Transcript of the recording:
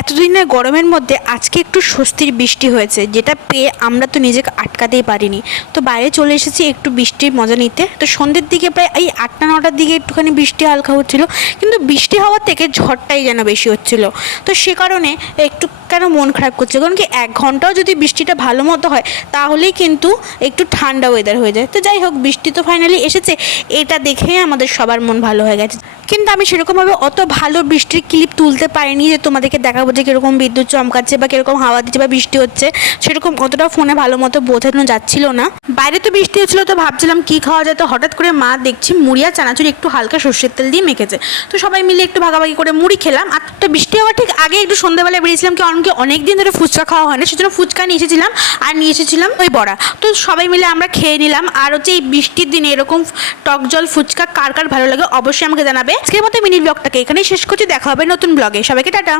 এতদিনের গরমের মধ্যে আজকে একটু স্বস্তির বৃষ্টি হয়েছে, যেটা পেয়ে আমরা তো নিজেকে আটকাতেই পারিনি। তো বাইরে চলে এসেছি একটু বৃষ্টির মজা নিতে। তো সন্ধ্যের দিকে প্রায় এই 8টা 9টার দিকে একটুখানি বৃষ্টি হালকা হচ্ছিল, কিন্তু বৃষ্টি হওয়ার থেকে ঝড়টাই যেন বেশি হচ্ছিল। তো সে কারণে একটু কেন মন খারাপ করছে, কারণ কি 1 ঘন্টাও যদি বৃষ্টিটা ভালো মতো হয় তাহলেই কিন্তু একটু ঠান্ডা ওয়েদার হয়ে যায়। তো যাই হোক, বৃষ্টি তো ফাইনালি এসেছে, এটা দেখেই আমাদের সবার মন ভালো হয়ে গেছে। কিন্তু আমি সেরকমভাবে অত ভালো বৃষ্টির ক্লিপ তুলতে পারিনি যে তোমাদেরকে দেখাবো যে কীরকম বিদ্যুৎ চমকাচ্ছে বা কীরকম হাওয়া দিচ্ছে বা বৃষ্টি হচ্ছে। সেরকম অতটা ফোনে ভালো মতো বোঝানো যাচ্ছিল না। বাইরে তো বৃষ্টি হচ্ছিলো, তো ভাবছিলাম কী খাওয়া যায়। তো হঠাৎ করে মা দেখছি মুড়ি আর চানাচুর একটু হালকা সর্ষের তেল দিয়ে মেখেছে। তো সবাই মিলে একটু ভাগাভাগি করে মুড়ি খেলাম। আর তো বৃষ্টি হওয়ার ঠিক আগে একটু সন্ধ্যাবেলায় বেরিয়েছিলাম, কারণ কি অনেক দিন ধরে ফুচকা খাওয়া হয় না, সেজন্য ফুচকা নিয়ে এসেছিলাম আর নিয়ে এসেছিলাম ওই বড়া। তো সবাই মিলে আমরা খেয়ে নিলাম। আর হচ্ছে এই বৃষ্টির দিনে এরকম টক জল ফুচকা কার কার ভালো লাগে অবশ্যই আমাকে জানাবে। আজকের মতো মিনি ব্লগটাকে এখানেই শেষ করছি, দেখা হবে নতুন ব্লগে। সবাইকে টাটা।